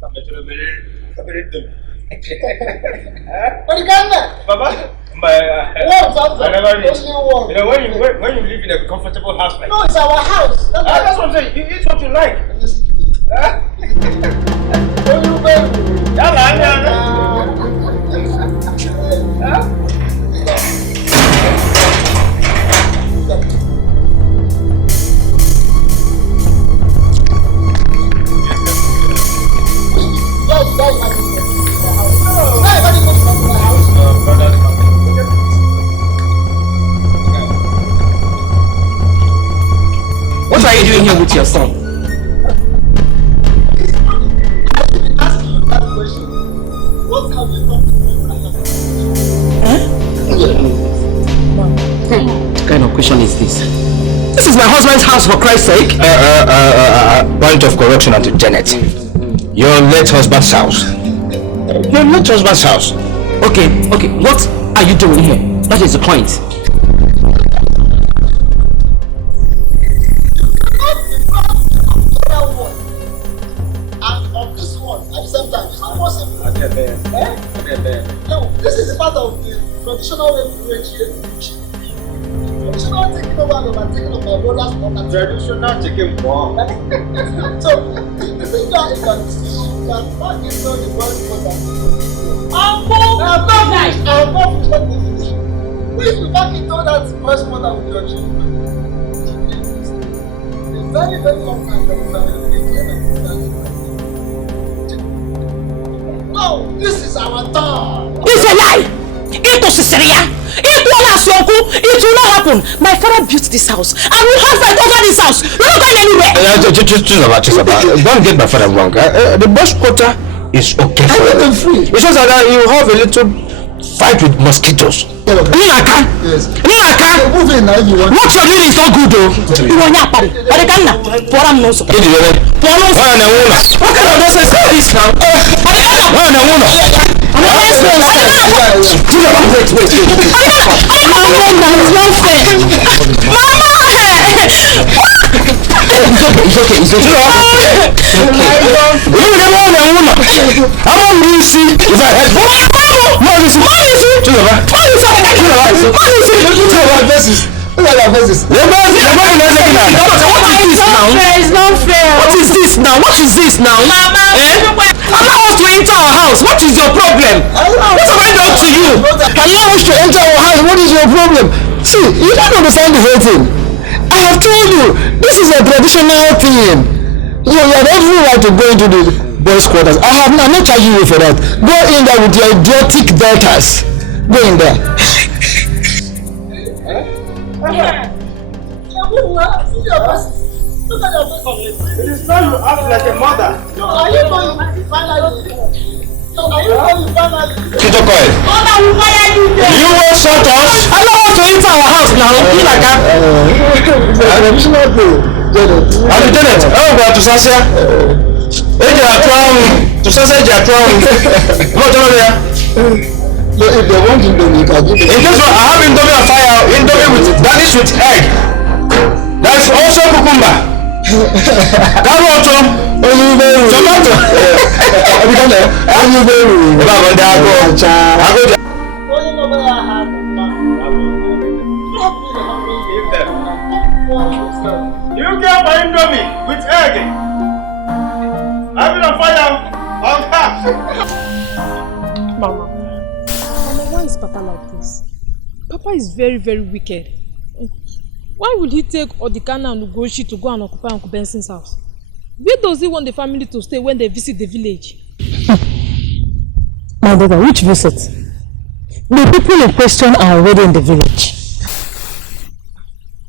Baba, when you live in a comfortable house like no, it's our house. That's what I'm saying. You eat what you like. What are you doing here with your son? What have you done to me? What kind of question is this? This is my husband's house, for Christ's sake. Point of correction, Auntie Janet. Your late husband's house. Your late husband's house. Okay, what are you doing here? That is the point. No, this is part of the traditional way we do here. Traditional taking over and overtaking of my brother's property. Traditional chicken bomb. So, the thing that is that you can back into the boy's brother. I'm not we used to back into that boy's brother with your children. It's very, very long time that we no, this is our turn. It's a lie! It was Syria! It will not happen! My father built this house and we have fight over this house! We're not going anywhere! Don't get my father wrong. The boss quarter is okay for you. It's just that you have a little fight with mosquitoes. Naka! Yes. Naka! Move in now if you want. What you're doing is not good though. You want to party. But I can't. For I'm not so. What kind of nonsense is this now? It's okay. It's not fair. What is this now? Mama, allow us to enter our house. What is your problem? What have I done to you? Allow us to enter our house. What is your problem? See, you don't understand the whole thing. I have told you, this is a traditional thing. You have every right to go into the boys' quarters. I'm not charging you for that. Go in there with your idiotic daughters. Go in there. It is not you act like a mother. No, are you going finally? Tito Coil. You will sort us. Allow us to enter our house now. Be like that. Janet. Oh, but to Sasia. To Sasia, what are you? No, if they want Indomie, you can give it. In case I have Indomie on fire, Indomie with garnish with egg. That's also cucumber. Carrot, tomato. You get my Indomie with egg. Have it on fire on gas. Mama, why is Papa like this? Papa is very, very wicked. Why would he take Odikana and Ugoshi to go and occupy Uncle Benson's house? Where does he want the family to stay when they visit the village? My brother, which visit? The people in question are already in the village.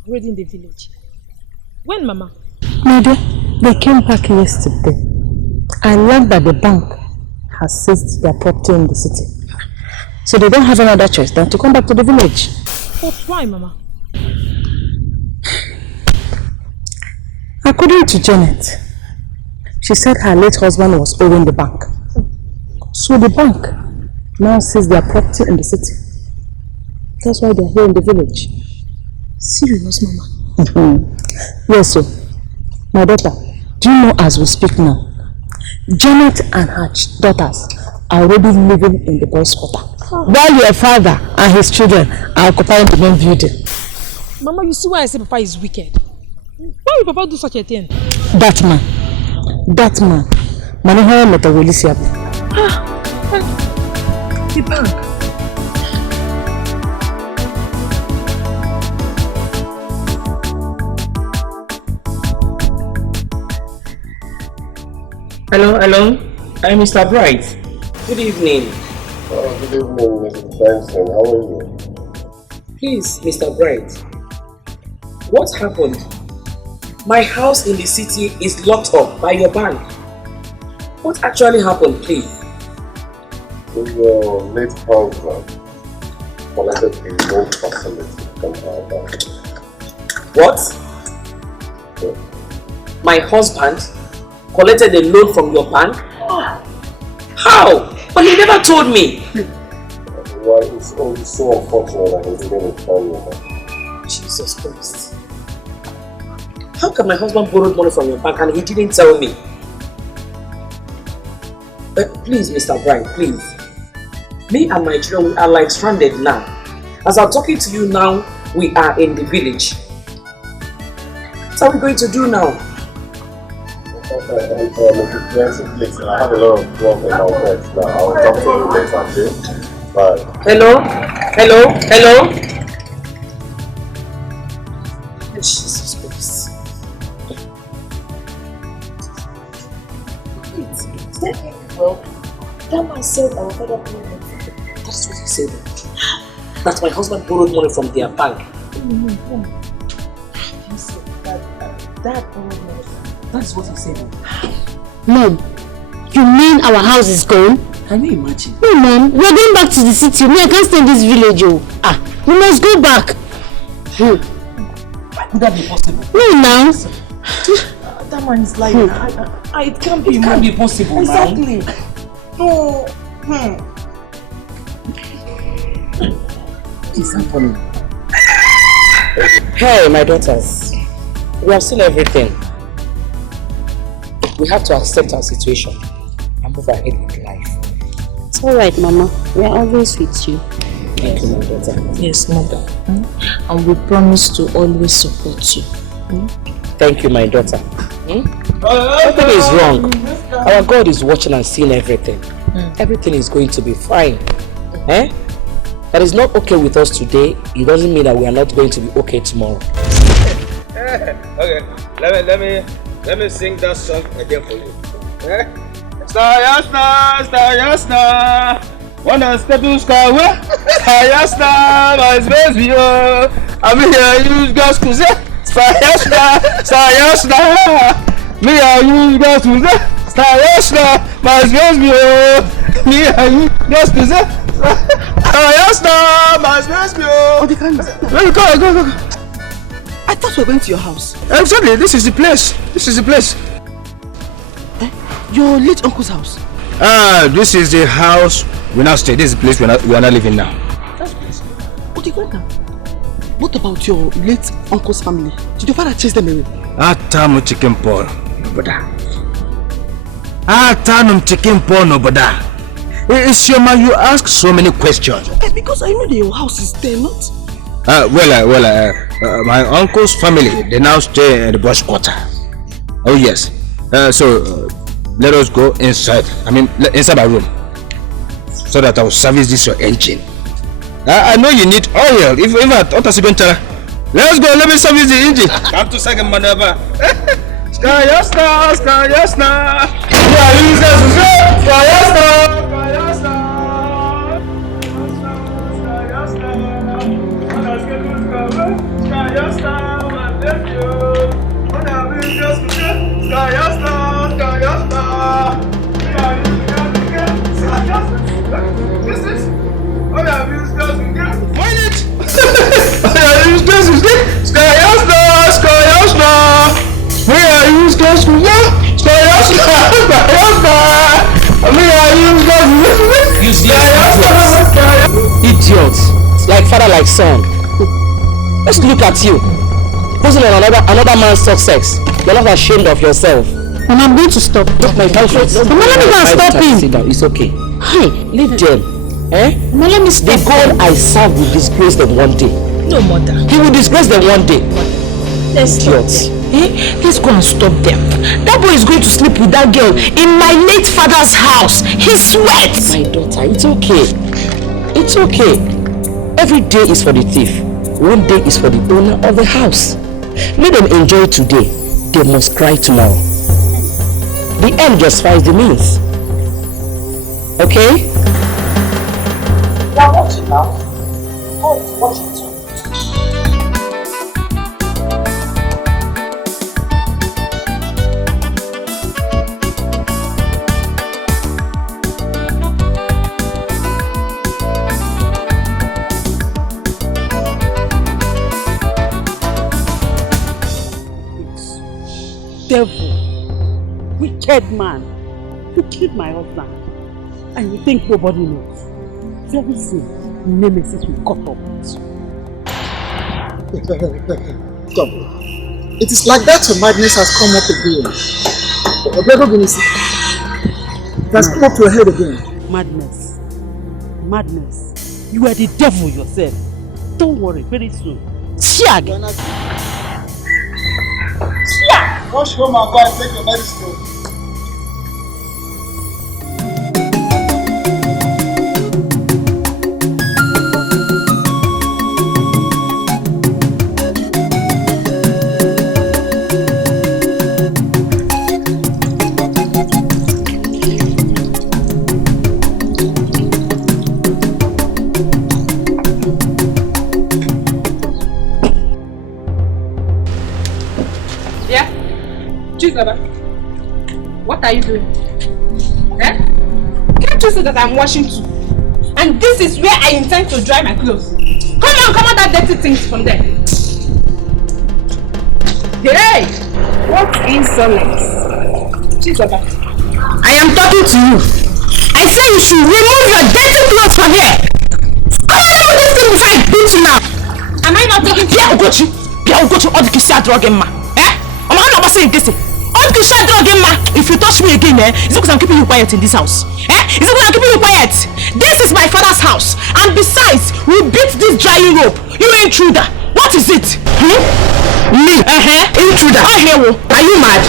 Already in the village? When, Mama? My dear, they came back yesterday. I learned that the bank has seized their property in the city. So they don't have another choice than to come back to the village. But why, Mama? According to Janet, she said her late husband was owing the bank. So the bank now sees their property in the city. That's why they're here in the village. Serious, Mama? Yes, sir. My daughter, do you know as we speak now, Janet and her daughters are already living in the boys' quarter, while your father and his children are occupying the main building. Mama, you see why I say Papa is wicked? Why will Papa do such a thing? That man. Manihara Metawolisiab. The bank. Hello. I'm Mr. Bright. Good evening. Good evening, Mr. Benson. How are you? Please, Mr. Bright. What happened? My house in the city is locked up by your bank. What actually happened, please? Your late husband collected a loan facility from our bank. What? Yes. My husband collected a loan from your bank? How? But you never told me. Well, it's only so unfortunate that he didn't inform you. Jesus Christ. How can my husband borrow money from your bank and he didn't tell me? Please, Mr. Bright, please. Me and my children, we are like stranded now. As I'm talking to you now, we are in the village. What are we going to do now? Mr. Benson, please, I have a lot of work in our heads now. I'll talk to you later, okay? Bye. Hello? Jesus Christ. Well, that man said our father borrowed money. That's what he said. That my husband borrowed money from their bank. He said that borrowed money. That's what he said. Mom, you mean our house is gone? Can you imagine? No, Mom, we're going back to the city. Me, I can't stay in this village, oh. We must go back. Why could that be possible? No, now. That man is lying. It can't be. It can't be possible, exactly. Now. No. What is happening? Hey, my daughters. We have seen everything. We have to accept our situation and move ahead with life. It's alright, Mama. We are always with you. Thank you, my daughter. Yes, Mother. And we promise to always support you. Thank you, my daughter. Nothing is wrong. Our God is watching and seeing everything. Everything is going to be fine. That is not okay with us today. It doesn't mean that we are not going to be okay tomorrow. Okay, let me sing that song again for you. Star Yasna, wanna step to sky? Star Yasna, my space view. I'm here, you guys to say. Star Yasna, me and you guys to say. Star Yasna, my space view. Me and you guys to say. Star Yasna, my space view. Oh, they can't. Go. I thought we were going to your house. Exactly, this is the place. Your late uncle's house? This is the house we now stay. This is the place we are not living now. That's nice. Okay, go now. What about your late uncle's family? Did your father chase them away? Atanum chicken paw, nobody. Isioma, you ask so many questions. Because I know that your house is there, not? My uncle's family, they now stay in the bush quarter. Oh yes. So let us go inside. Inside my room, so that I will service this your engine. I know you need oil. If I thought I was going to, let's go. Let me service the engine. Come to second maneuver. Sky Yasna. Yeah, Sky Yasna. Idiots, like father, like son. Let's look at you, posing on another man's success. You're not ashamed of yourself. And I'm going to stop. My let me go and stop him. Sit down. It's okay. Hey, leave them. Eh? Mama, let me stop. The God I serve will disgrace them one day. No, mother. He will disgrace them one day. Let's stop them. Let's go and stop them. That boy is going to sleep with that girl in my late father's house. He sweats. My daughter, it's okay. It's okay. Every day is for the thief. One day is for the owner of the house. Let them enjoy today. They must cry tomorrow. The end justifies the means. Okay? Now watch it now. Watch it. Devil, wicked man, you killed my husband, and you think nobody knows. Very soon, Nemesis will cut up with you. Come. It is like that your madness has come up again. It has come up to your head again. Madness. You are the devil yourself. Don't worry, very soon. Shag! Rush home and go and take your medicine. What are you doing? Eh? Can't you see that I'm washing too? And this is where I intend to dry my clothes. Come on, that dirty things from there. Hey! What insolence? I am talking to you. I say you should remove your dirty clothes from here. Come on, let me this thing before I beat you now. Am I not talking to you? Pia Ugochi, all the kisha drug in ma. Eh? I'm not saying this. If you touch me again, is it because I'm keeping you quiet in this house? Is it because I'm keeping you quiet? This is my father's house. And besides, we beat this drying rope. You intruder. What is it? Me? Intruder. Are you mad?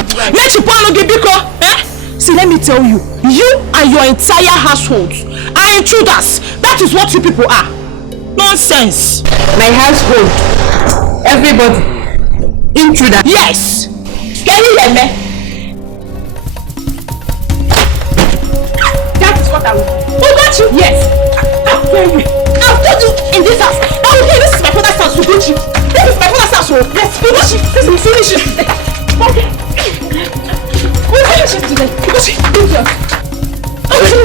See, let me tell you. You and your entire household are intruders. That is what you people are. Nonsense. My household. Everybody. Intruder. Yes. Can you hear me? That is what I will do. Who got you? Yes. I've told you in this house. Now, okay, this is my father's house, Ugochi. This is my father's house. Yes, Ugochi. This is finish it today. Okay. We'll finish it today. Ugochi, finish it. Okay.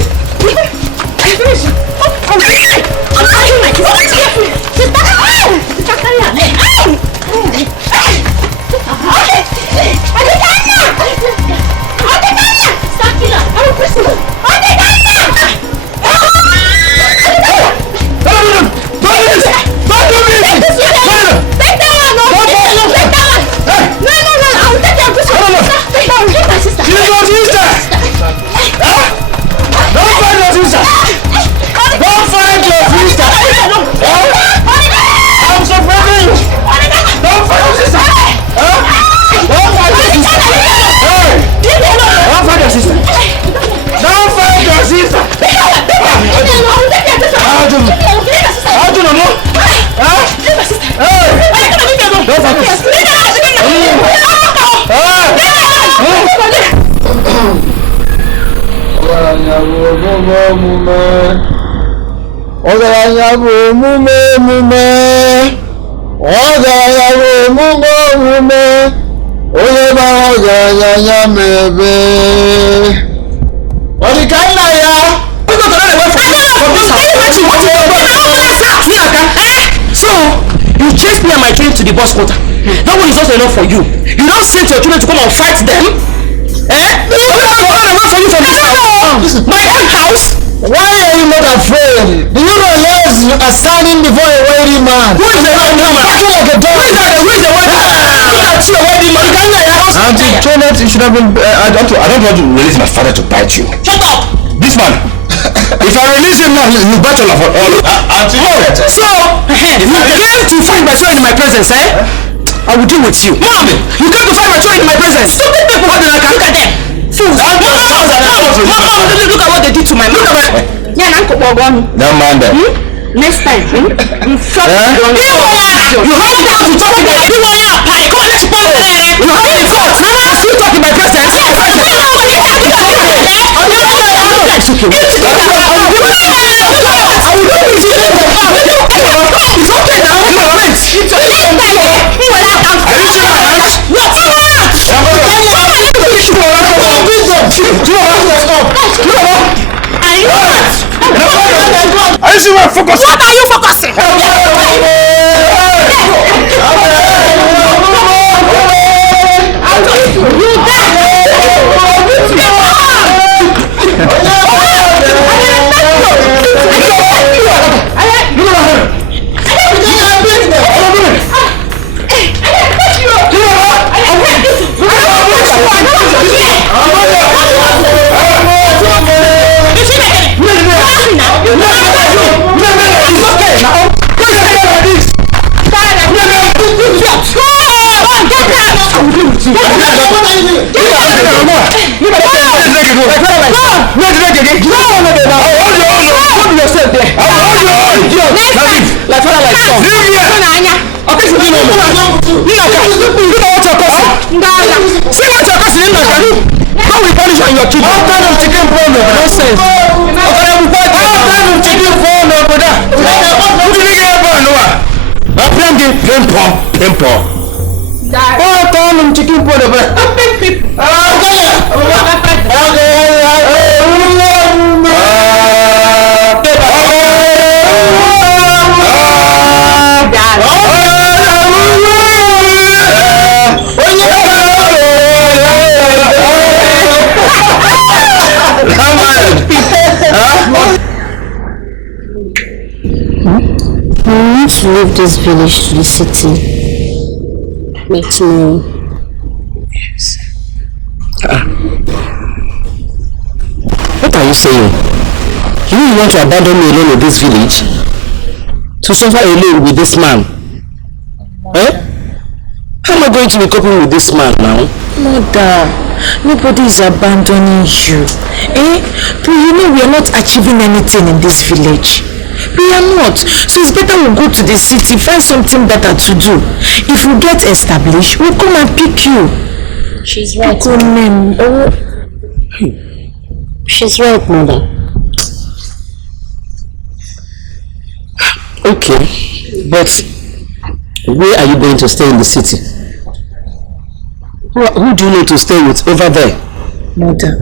Finish it. I'm sorry, my kids. Sister, So, you chased me and my children to the bus quarter. That one is not enough for you. You don't send your children to come and fight them? Away from you from this house. My own house? Why are you not afraid? Do you realize you are standing before a weary man? Who is the weary man? Barking like a dog. Who is the weary man? Auntie Janet, you should have been. I don't want to release my father to bite you. Shut up! This man. If I release him now, he'll bite all of us. So, you came to find my children in my presence, eh? I will deal with you. Mom, you came to find my children in my presence. Stupid people, what did I look at them? Fools. Mom, look at what they did to my mom. That man there. Next time, you shut You have to talk about it. You have to talk. Mama, I still talk in my presence. It's okay now. I see where focus. What are you focusing? Leave this village to the city. Let me. Yes. What are you saying? You want to abandon me alone in this village? To suffer alone with this man? Eh? How am I going to be coping with this man now? Mother, nobody is abandoning you. Eh? But you know we are not achieving anything in this village. We are not. So it's better we go to the city, find something better to do. If we get established, we'll come and pick you. She's right. She's right, Mother. Okay, but where are you going to stay in the city? Who do you need to stay with over there? Mother,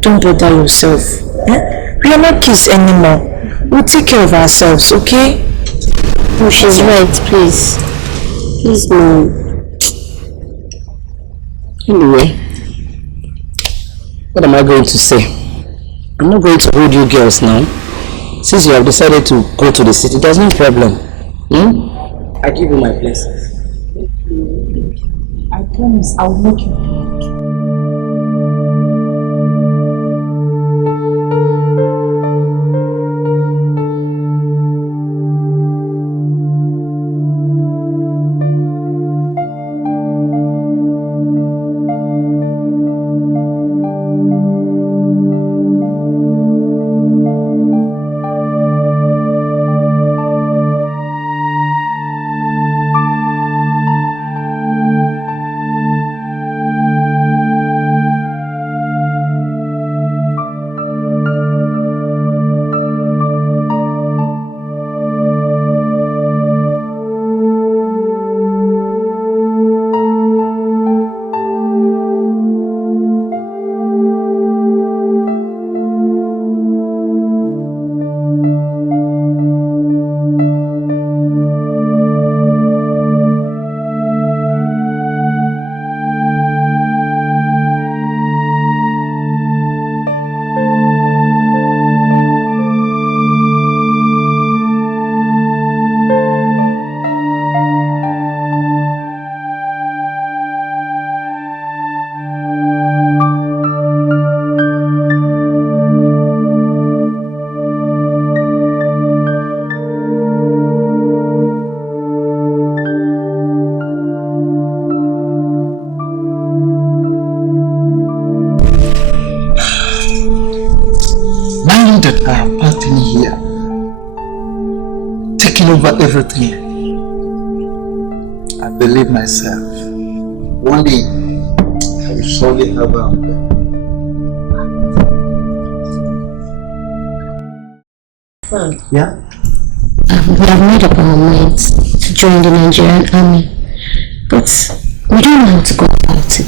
don't bother yourself. Eh? We are not kids anymore. We'll take care of ourselves, okay? Oh, she's right, please. Please, Mom. Anyway, what am I going to say? I'm not going to hold you girls now. Since you have decided to go to the city, there's no problem. I give you my blessings. I promise I will make you proud. now that I have passed in here, taking over everything, I believe myself. One day, I will surely have a... Yeah? We have made up our minds to join the Nigerian army, but we don't know how to go about it.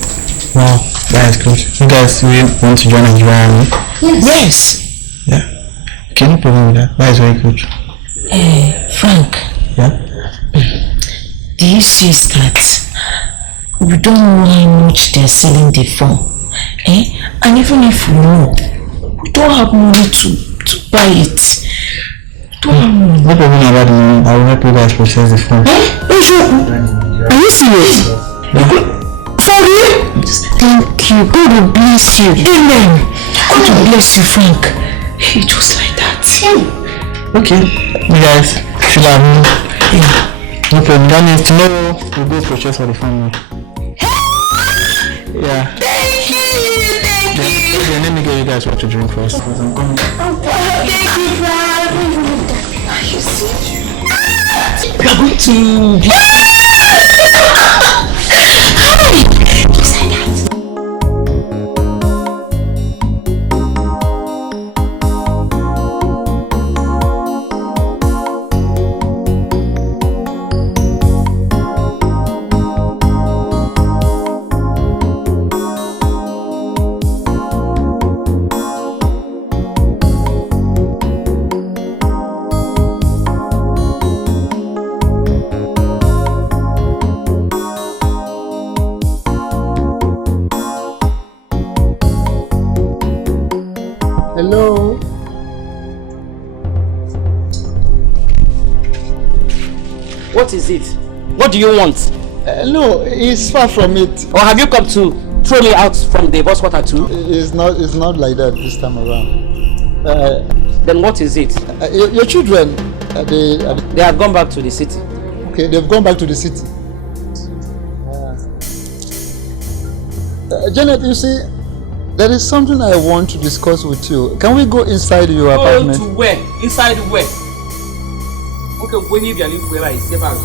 Wow, that is good. You guys really want to join Nigerian army? Yes. Yeah. Okay, no problem with that. That is very good. Frank. Yeah? The issue is that we don't know how much they're selling the phone. And even if we know, we don't have money to buy it. No problem about the money. I will help you guys process the phone. Are you serious? For real? Thank you. God will bless you. Amen. God will bless you, Frank. Hey, just like that. Okay. You guys should have me. No problem. That means tomorrow we'll go process for the phone. Yeah. Thank you. Okay, let me get you guys what to drink first. I'm coming. Thank you, Frank. Are you serious? We are going to be... Just like that. Hello? What is it? What do you want? No, it's far from it. Or have you come to throw me out from the bus water too? It's not like that this time around. Then what is it? Your children, they have gone back to the city. Okay, they've gone back to the city. Janet, you see, there is something I want to discuss with you. Can we go inside your apartment? Go to where? Inside where? Okay, when you live where I say what?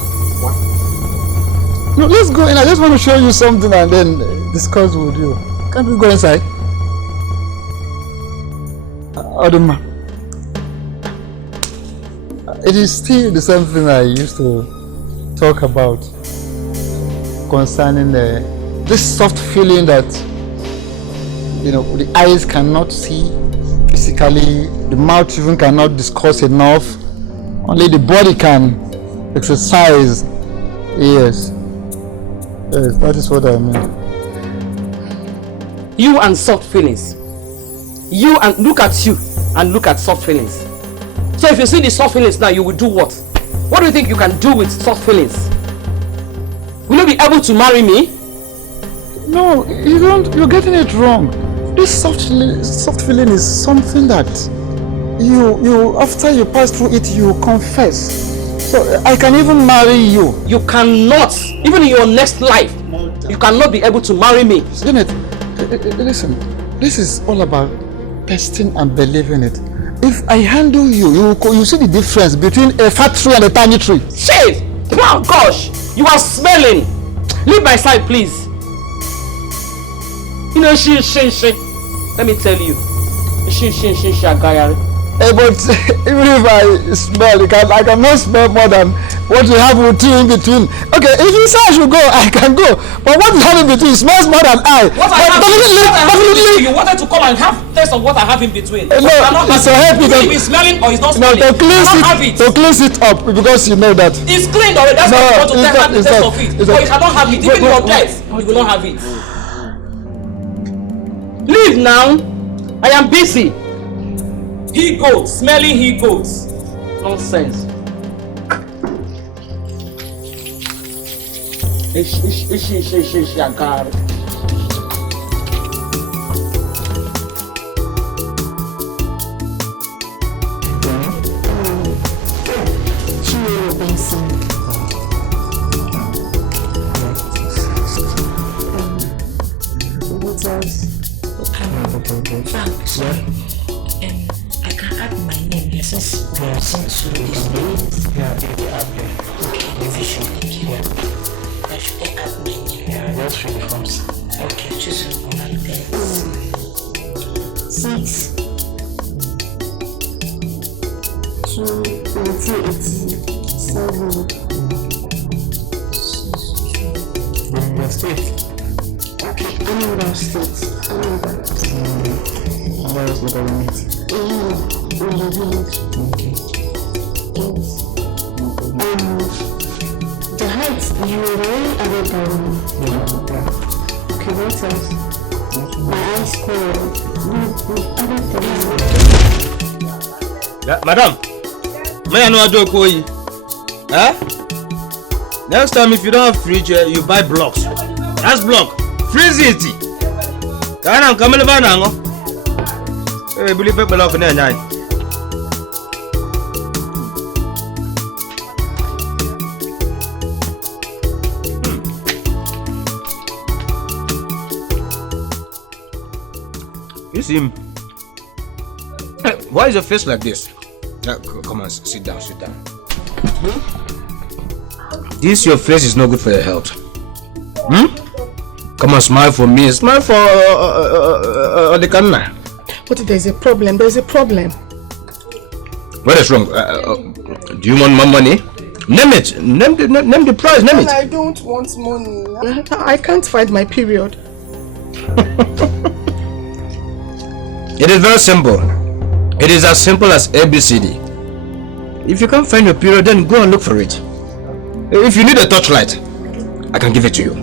No, let's go in. I just want to show you something and then discuss with you. Can't we go inside? Oduma. It is still the same thing I used to talk about concerning this soft feeling that the eyes cannot see physically, the mouth even cannot discuss enough, only the body can exercise. Yes, that is what I mean. You and soft feelings. You and look at you and look at soft feelings. So if you see the soft feelings now, you will do what? What do you think you can do with soft feelings? Will you be able to marry me? No, you don't. You're getting it wrong. This soft feeling is something that you after you pass through it, you confess. So I can even marry you. You cannot. Even in your next life, you cannot be able to marry me. Janet, listen. This is all about testing and believing it. If I handle you, you see the difference between a fat tree and a tiny tree. Shave! Oh gosh! You are smelling! Leave my side, please. You know, she. Let me tell you. She, But even if I smell, I cannot smell more than what you have with you in between. Okay, if you say I should go, I can go. But what you have in between smells more than I. You wanted to come and have taste of what I have in between. No, it's a happy. It's smelling or it's not smelling. No, to cleanse it up because you know that. It's cleaned already. That's why you want to have the taste of it. But you cannot have it. Even your death, you will not have it. Leave now. I am busy. He goats, smelling he goats. Nonsense. Since we are sent to this place. Yeah, they are there. Okay, division. Yeah. I should get admin. Yeah, just uniforms. Okay, just one of them. 6 to 1987. From your state. Okay, Anambra State. Anambra. Where is the government? In the village. Okay. Yes. The height, you were really added by me. Yeah. Okay, what else? My high school. Madam, may I know a joke for you? Huh? Next time, if you don't have fridge, you buy blocks. That's block. Freeze it. Can I come in the van? I believe people are going to. You see him? Why is your face like this? Come on, sit down, sit down. This your face is not good for your health. Come on, smile for me. Smile for the camera. But there's a problem. There's a problem. What is wrong? Do you want more money? Name it. Name the price. Name it. I don't want money. I can't find my period. It is very simple. It is as simple as ABCD. If you can't find your period, then go and look for it. If you need a torchlight, I can give it to you.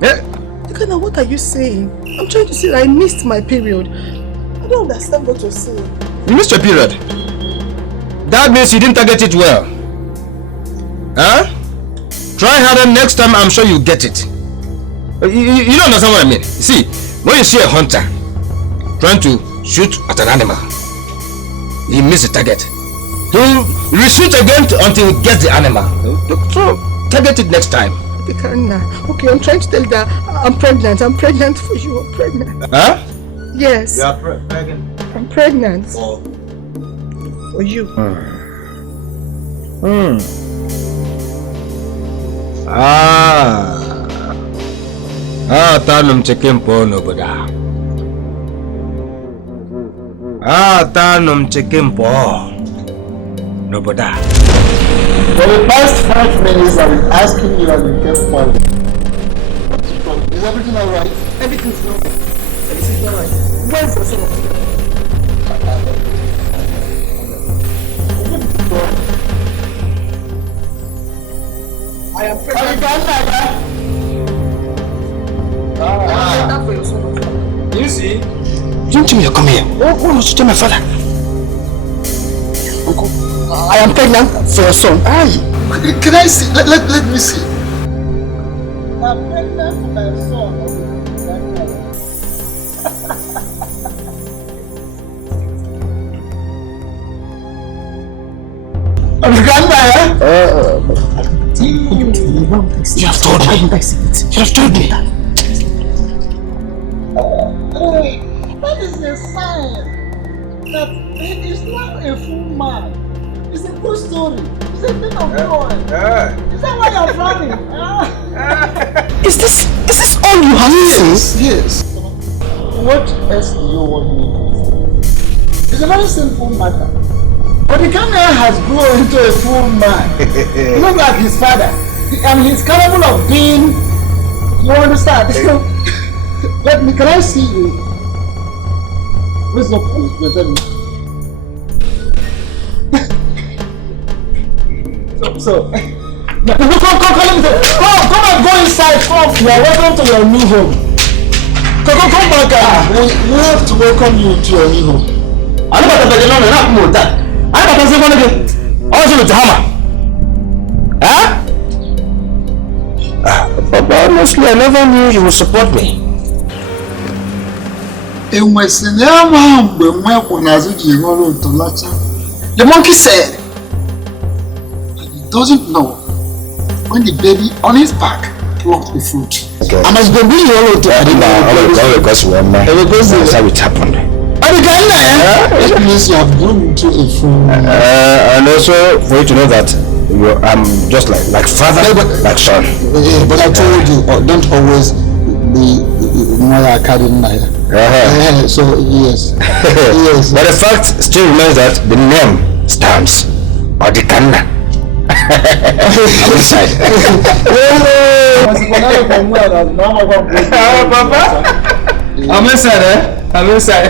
Yeah? Ikana, what are you saying? I'm trying to say that I missed my period. I don't understand what you're saying. You missed your period. That means you didn't target it well. Huh? Try harder next time, I'm sure you'll get it. You don't understand what I mean. See, when you see a hunter trying to shoot at an animal, he misses the target. He'll reshoot again until he gets the animal. So target it next time. Okay, I'm trying to tell you that I'm pregnant. I'm pregnant for you. I'm pregnant. Huh? Yes. You are pregnant? I'm pregnant. For you. Tanum chicken pono boda. Tanum chicken po. No boda. For the past 5 minutes, I've been asking you and you kept quiet. Is everything alright? Everything's alright. Everything's alright. Where's the son? I am pregnant. You see? Don't you come here. Oh, to tell my father. Uncle, I am pregnant for your son. Can I see? Let me see. I'm pregnant for my son. You have told me. You have told me. That is a sign that he is not a fool man. It's a good story. It's a bit of joy. Is that why you're running? Is this all you have to say? Yes. What else do you want me to say? It's a very simple matter. But the camera has grown into a full man. Look like his father. And he's capable of being, you understand? Can I see you? Where's your pose? Tell me. So, come and go inside. You are welcome to your new home. Come back. We have to welcome you to your new home. I don't know what to I don't know also with hammer. Huh? But honestly, I never knew you would support me. The monkey said he doesn't know when the baby on his back plucked the fruit. Okay. I must go bring you all to that's how it happened. That means you have grown into a fool. And also for you to know that I'm just like father, like son. But I told you, don't always be Naya carrying Naya. So yes. Yes. But the fact still remains that the name stands. Odikana. I'm inside. Papa, I'm inside, I'm inside.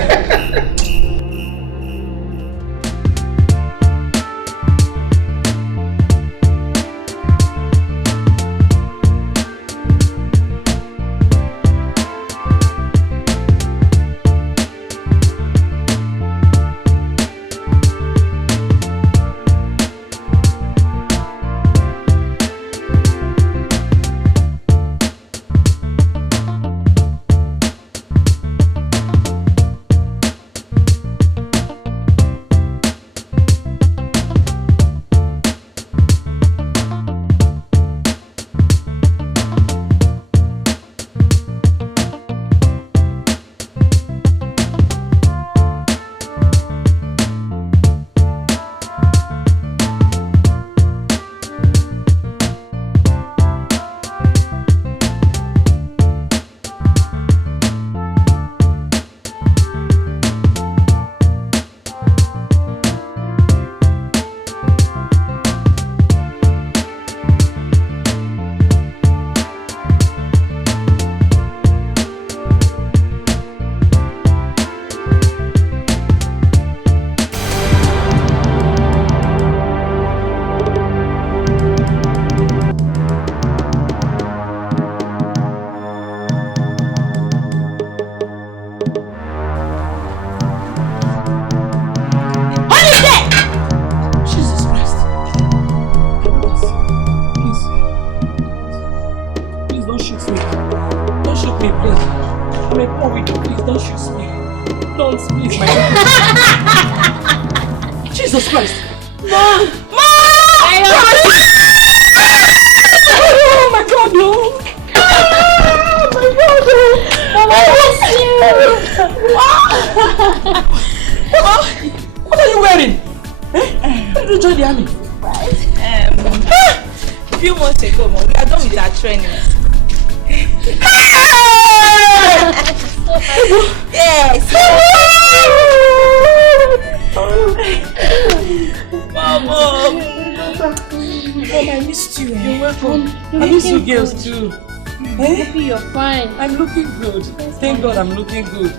I'm looking good. Thank God I'm looking good.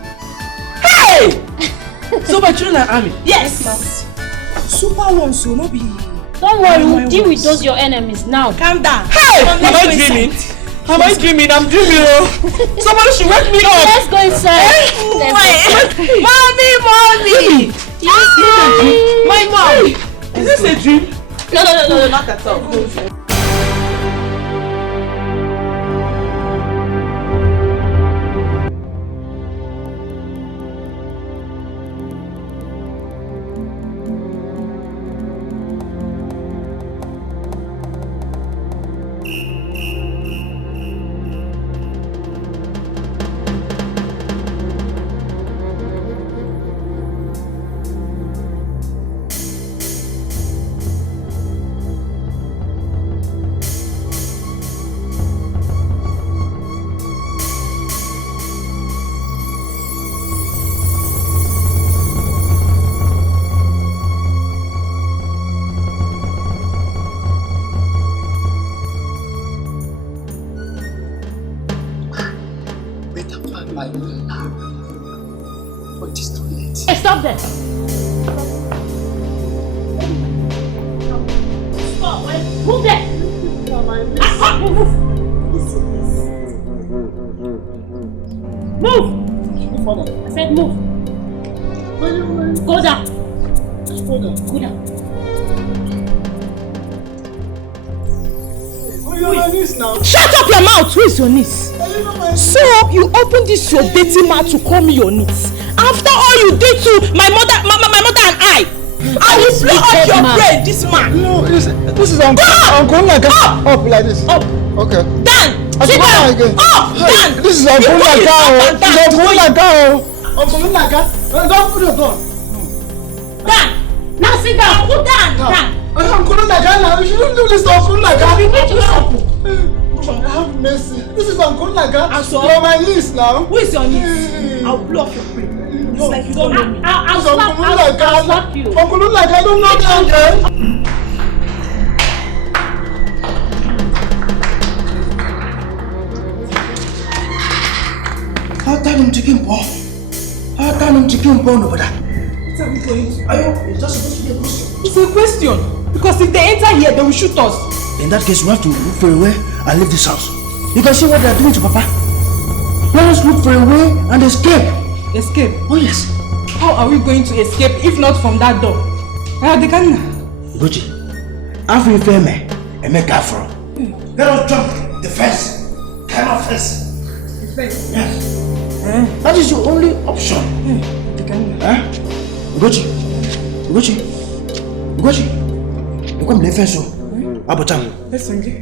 Hey! So my children are army? Yes! Super ones, so no be. Don't worry, we'll deal with those your enemies now. Calm down. Hey! Am I dreaming? Am I dreaming? I'm dreaming. Somebody should wake me up. Let's go inside. Mommy! Yes, my mom. Is this a dream? No, not at all. Stop there. Move there. Move. I said move. Go down. Go down. Shut up your mouth! Who is your niece? So you open this your dirty mouth to call me your niece. After all you did to my mother and I will blow up your brain, this man. No, this is Uncle like up like this. Up. Okay. Dan! Sit down! Up! Dan! This is Uncle like Uncle Naga. Don't put your gun. Dan! Now sit down. Put down. Dan. Uncle Naga now. You shouldn't do this to Uncle Naga. You need to stop. Have mercy. This is Uncle Naga. And so? You're my niece now. Who is your niece? I'll blow off your brain. It's like you don't know me. I'll slap you. Uncle Naga, I don't know you. How time chicken bomb? How time chicken bomb over there? What are we going to? It's just supposed to be a question. It's a question. Because if they enter here, they will shoot us. In that case, we have to look for a way and leave this house. You can see what they are doing to Papa. Let us look for a way and escape. Escape? Oh yes. How are we going to escape if not from that door? Gucci, after you fail me, and make afro. Let us jump the fence. Climb our fence. The fence? Yes. That is your only option. Gucci, you come the fence. Abotam.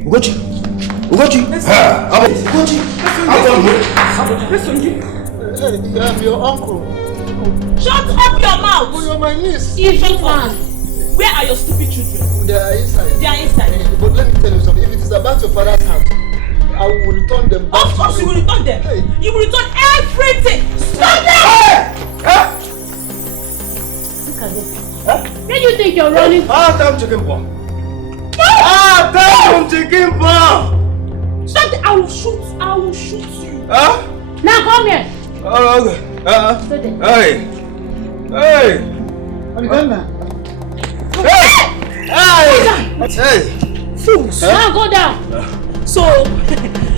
Ugochi. I'm your uncle. Shut up your mouth! Oh, you're my niece. Evil one. Where are your stupid children? They are inside. They are inside. But let me tell you something. If it is about your father's house, I will return them back. Of course you will return them. Hey. You will return everything. Stop them! Look at this. Where do you think you're running? Time chicken bomb. Time chicken bomb. Stop it. I will shoot you. Now come here. Okay. Hey. Hey. Fools. Now go down. So,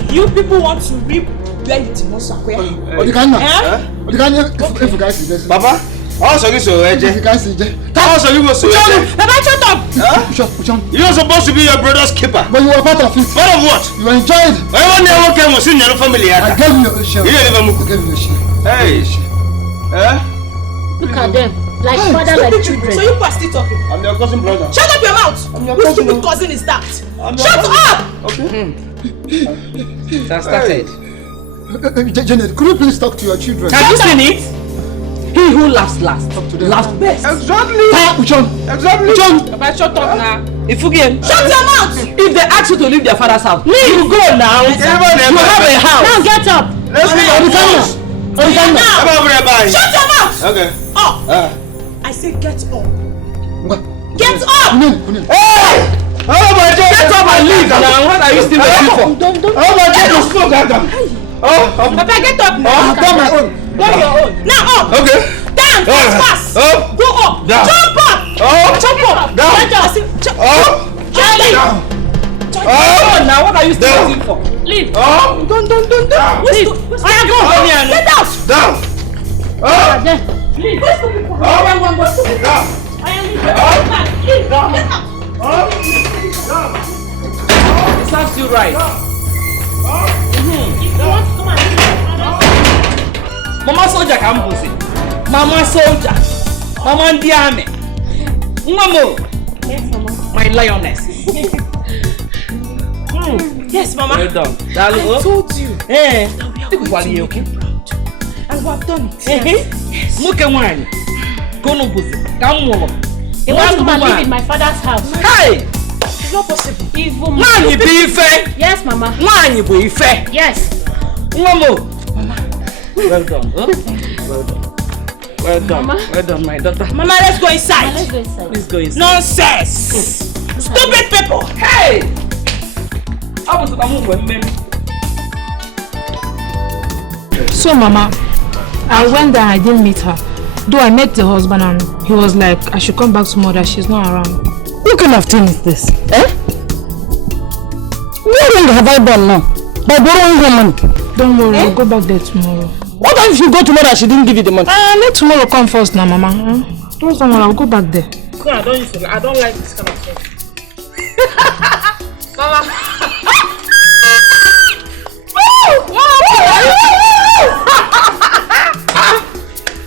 you people want to reap where you did not sow. If you guys see this. Papa, how shall you so If you guys see this. How shall you go so Baba, shut up! You're supposed to be your brother's keeper. But you were part of it. Part of what? You enjoyed. I never came to see your family. I gave you a share. You never move. I gave you a share. Hey. Look at them. Like father, like children. So you are still talking? I'm your cousin brother. Shut up your mouth! I'm your Which stupid cousin is that? Shut up! Okay. That started. Janet, could you please talk to your children? Have you seen it? He who laughs last, laughs best. Exactly. Exactly. Papa, shut up now. If you get Shut your mouth! If they ask you to leave their father's house, you go now. You have a house. Now get up. Let's leave our house. Shut your mouth! Okay. I say get up. Get up! Hey! Get up and leave now. What are you still waiting for? Don't. Papa, get up now. I've done my own. Go your own. Now up! Okay. Down! Fast! Up. Go up! Down. Jump up! Up. Jump up! Down. Jump Up. Charlie! Down. Now what are you still waiting for? Leave. Up. Don't. Leave. Let out! Down. Up. Leave. Down! It serves you right. Mama soldier can pussy. Mama soldier. Mama Ndiame. Mama. Yes, Mama. My lioness. Yes, Mama. Well done. I told you Eh. that we are going to make you proud. And we have done it. Yes. Look at one. Go no pussy. Come on. They want to come and live in my father's house. Hey. It's not possible. Evil Man, man. you be fair. Yes, Mama. Man, you be fair. Yes. Mama. Well done. Huh? Well done. Mama. Well done, my daughter. Mama, let's go inside. Let's go inside. Please go inside. Nonsense! Stupid people! Hey! I was going to move with So, Mama, I went there and I didn't meet her. Though I met the husband and he was like, I should come back to mother, she's not around. What kind of thing is this? What wrong have I done now? By borrowing her money? Don't worry, I'll go back there tomorrow. What if you go tomorrow and she didn't give you the money? Let tomorrow come first now, Mama. Don't worry, I'll go back there. No, I don't like this kind of thing. Mama.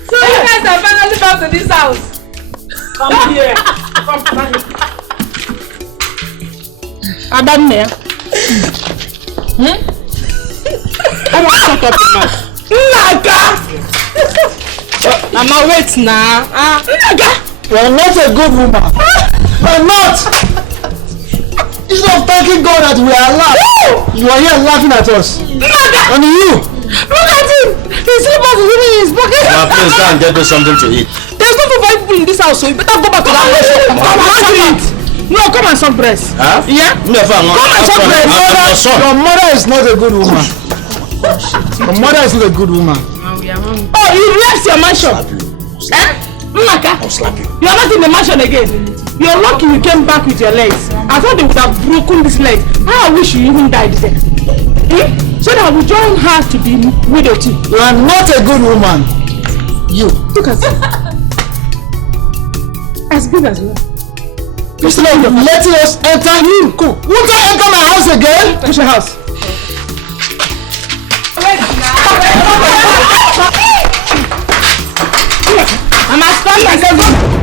So you guys are finally back to this house. Come here. Come here. I'm done there. I want to shut up your mouth. Mama, wait now. You are not a good woman. You are not. Instead of thanking God that we are alive, you are here laughing at us. And you. Look at him. His slippers is in his pocket. Now please go and get me something to eat. There's no 5 people in this house, so you better go back to that house. Come and eat. No, come and some breast. Huh? Yeah? Come and some breast. Your mother is not a good woman. Your mother is not a good woman. Oh, you left your mansion. Maka, I'll slap you. You are not in the mansion again. You're lucky you came back with your legs. I thought they would have broken this leg. I wish you even died there. So that we join her to be widow too. You are not a good woman. You. Look at you. As big as well. Instead of letting us enter you. Go. Won't I enter my house again? Push your house. I must stand myself.